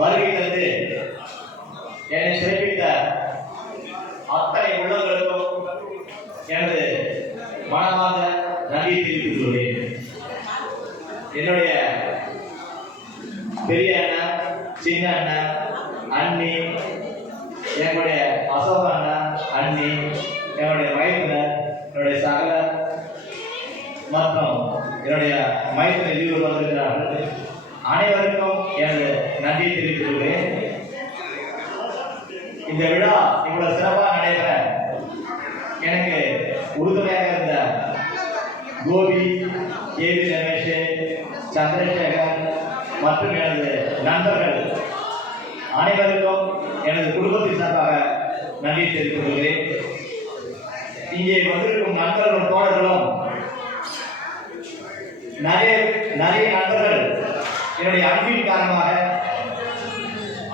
வருகை தந்து என்னை சிறப்பித்த அத்தனை உள்ளங்களுக்கும் எனது மனமார்ந்த நன்றியை தெரிவித்துக் கொள்கிறேன். என்னுடைய பெரிய அண்ணன், சின்ன அண்ணன், அண்ணி, என்னுடைய அசோக அண்ணன், அண்ணி, என்னுடைய மைத்துனர், என்னுடைய சகலர் மற்றும் என்னுடைய மைத்துனர் இருவர் வந்திருக்கிறார்கள். அனைவருக்கும் எனது நன்றியை தெரிவித்துக் கொள்கிறேன். இந்த விழா இவ்வளவு சிறப்பாக நடைபெற எனக்கு உறுதுணையாக இருந்த கோபி, கேவி ரமேஷ், சந்திரசேகர் மற்றும் எனது நண்பர்கள் அனைவருக்கும் எனது குடும்பத்தின் சார்பாக நன்றி தெரிவித்துக் கொள்கிறேன். இங்கே வந்திருக்கும் நண்பர்களும் தோழர்களும் நிறைய நண்பர்கள் என்னுடைய அன்பின் காரணமாக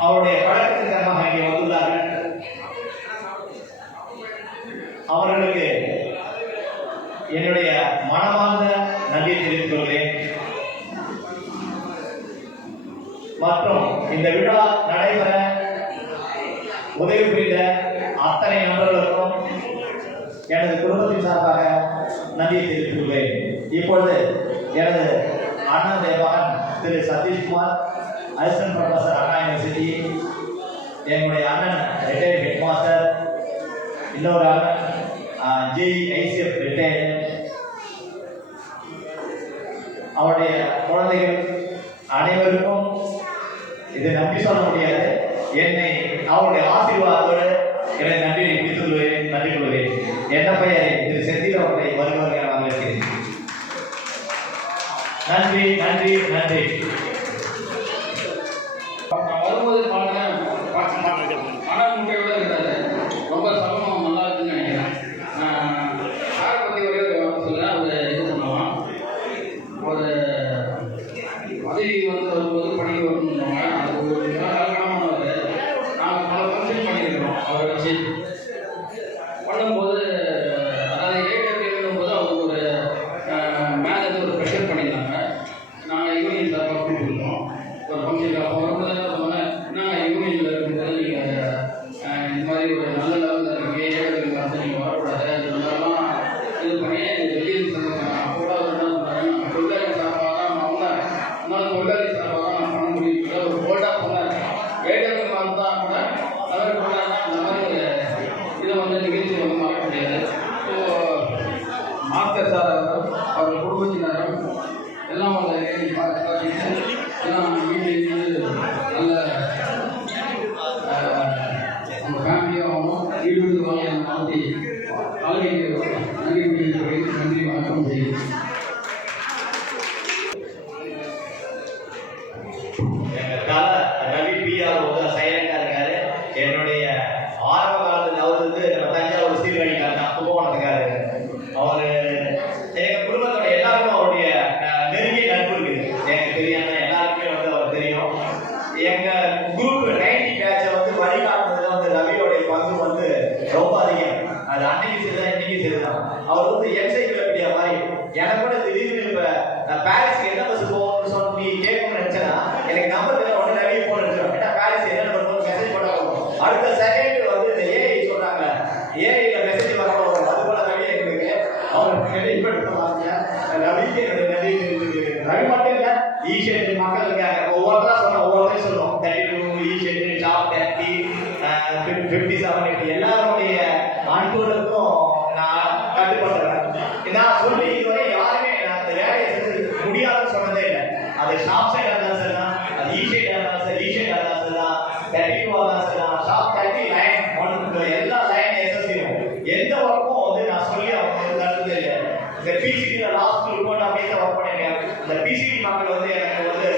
அவருடைய பழக்கத்தின் காரணமாக இங்கே வந்துள்ளார்கள். அவர்களுக்கு என்னுடைய மனமார்ந்த நன்றியை தெரிவித்துக் கொள்கிறேன். மற்றும் இந்த விழா நடைபெற உதவி புரிந்த அத்தனை நண்பர்களுக்கும் எனது குடும்பத்தின் சார்பாக நன்றியை தெரிவித்துக் கொள்கிறேன். இப்பொழுது எனது அண்ணனுடைய மகன் திரு சதீஷ்குமார், அசிஸ்டன்ட் ப்ரொஃபஸர் அண்ணா யூனிவர்சிட்டி, என்னுடைய அண்ணன் ரிட்டையர்ட் ஹெட் மாஸ்டர், இன்னொரு அண்ணன் ஜேஇஐசிஎஃப் ரிட்டையர்டு, அவருடைய குழந்தைகள் அனைவருக்கும் இதை நம்பி சொல்ல முடியாது. என்னை அவருடைய ஆசீர்வாதத்தோடு என்னை நன்றி கொள்கிறேன். என்ன பெயரை திரு செந்தில் அவர்களை வருவார்கள் என வரவேற்கிறேன். நன்றி நன்றி நன்றி. வரும்போது மனமுட்டையோட இருக்காது, ரொம்ப சமமாக நல்லா இருக்குன்னு நினைக்கிறேன். யாரை பற்றி ஒரே ஒரு சொல்ல ஒரு இது பண்ணுவோம். ஒரு பதவி வரும்போது படிக்க வரணும்னு அது ஒரு காரணமானவர். நாங்கள் பல ஃபங்க்ஷன் பண்ணியிருக்கிறோம் அவரை வச்சு பண்ணும்போது. அதாவது ஏடிஎம் எழுதும்போது அவங்க ஒரு மேலே ஒரு ப்ரெஷர் பண்ணியிருந்தாங்க. நாங்கள் யூனியன் சார்பாக கூப்பிட்டுருக்கோம் ஒரு ஃபங்க்ஷனுக்கு. அப்போ வரும்போது என்ன சொன்னாங்க, நாங்கள் யூனியனில் இருக்கும்போது நீங்கள் இந்த மாதிரி ஒரு நல்ல லெவலில் இருக்கீங்க, ஏழைகளுக்கு வந்து நீங்கள் வரக்கூடாது, இந்த மாதிரிலாம் இது பண்ணி வெளியில் சொன்னாங்க. அப்போ கூட அவர் என்ன சொன்னாங்க, நாங்கள் தொழிலாளி சார்பாக தான் அவங்க அதனால தொழிலாளி சார்பாக தான் நான் பண்ண முடியும் ஒரு போல்டாக சொன்னார். ஏழைகளுக்கு வந்தால் கூட அவர் பண்ணாங்க. அந்த மாதிரி இதை வந்து நிகழ்ச்சி வந்து மறக்க முடியாது. ஸோ மாஸ்டர் சார் அவர் குடும்பத்தினரும் எல்லாம் எல்லாம் வீட்டில் நல்ல நம்ம ஃபேமிலியாகவும் வீடு வாங்க மாற்றி கல்விக்கு நன்றி வணக்கம் செய்யும். ரவி பிஆர் சைலண்டா இருக்காரு. என்னுடைய ஆரம்ப காலத்துல அவர் வந்து நம்ம தஞ்சாவூர் சீர்காழிக்காரர் தான், கும்பகோணத்துக்காரு. அவரு எங்க குடும்பத்தோட எல்லாருக்கும் அவருடைய நெருங்கிய நட்பு இருக்குது. எனக்கு தெரியாம எல்லாருக்குமே வந்து அவர் தெரியும். எங்க குரூப் 90 பேட்சை வந்து வழிகாட்டுறதுல வந்து ரவியோடைய பங்கு வந்து ரொம்ப அதிகம். அது அன்னைக்கு சரிதான், இன்னைக்கு சரிதான். அவர் வந்து என்சைக்ளோபீடியா மாதிரி. எனக்கு கூட திடீர்னு இப்ப பாரிஸ்க்கு என்ன பஸ் போகணும்னு சொல்லி நீ கேட்கணும்னு நினைச்சேன்னா எனக்கு நம்பர் தெரியல, உடனே ரவி போன் எடுத்துரும். ஏன்னா பாரிஸ் என்ன நம்பர் மெசேஜ் போட்டா வரும். அடுத்த செகண்ட் வந்து இந்த ஏஐ சொல்றாங்க, ஏஐல மெசேஜ் வரணும். அது போல ரவி எங்களுக்கு அவர் ரவிக்கு என்னுடைய நன்றி தெரிவித்து. ரவி மட்டும் இல்ல, ஈஷேட் மக்கள் இருக்காங்க. ஒவ்வொருத்தரா சொன்ன ஒவ்வொருத்தையும் சொல்லுவோம். 32 ஈஷேட் டாப் 30 57 எல்லாருடைய அன்புகளுக்கும் நான் கட்டுப்படுறேன். நான் சொல்லி இதுவரை யாருமே நான் அந்த வேலையை செஞ்சு முடியாதுன்னு சொன்னதே இல்லை. அது ஷாப் சைடாக இருந்தாலும் சரிதான், அது ஈஷேட்டாக இருந்தாலும் சரி, ஈஷேட்டாக இருந்தாலும் சரிதான், 32 இருந்தாலும் சரிதான், ஷாப் 30 லைன் 1 எல்லா லைன் எஸ்எஸ்சியும் எந்த ஒர்க்கும் வந்து நான் சொல்லி அவங்க தடுத்ததே இல்லை. இந்த பிசிடியில் லாஸ்ட் ரிப்போர்ட் அப்படியே ஒர்க் பண்ணியிருக்கேன். இந்த பிசிடி மக்கள் வந்து எனக்கு வந்து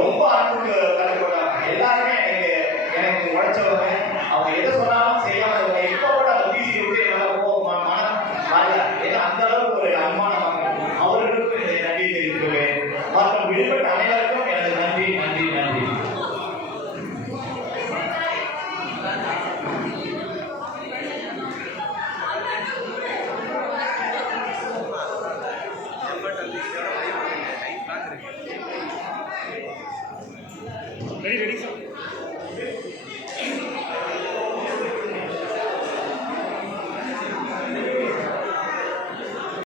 ரொம்ப அன்புக்கு கற்றுக்கொண்டாங்க. எல்லாருமே எனக்கு உழைச்சவங்க. அவங்க எதை சொன்னாலும் செய்யாமல் இப்போ கூட அந்த பிசிடி விட்டு என்னால் மனம் வரல. ஏன்னா அந்த அளவுக்கு ஒரு அன்பான மக்கள். அவர்களுக்கும் இதை நன்றி தெரிவித்துள்ளேன். மற்றும் விடுபட்ட அனைவருக்கும் எனது நன்றி நன்றி நன்றி. Ready ready sir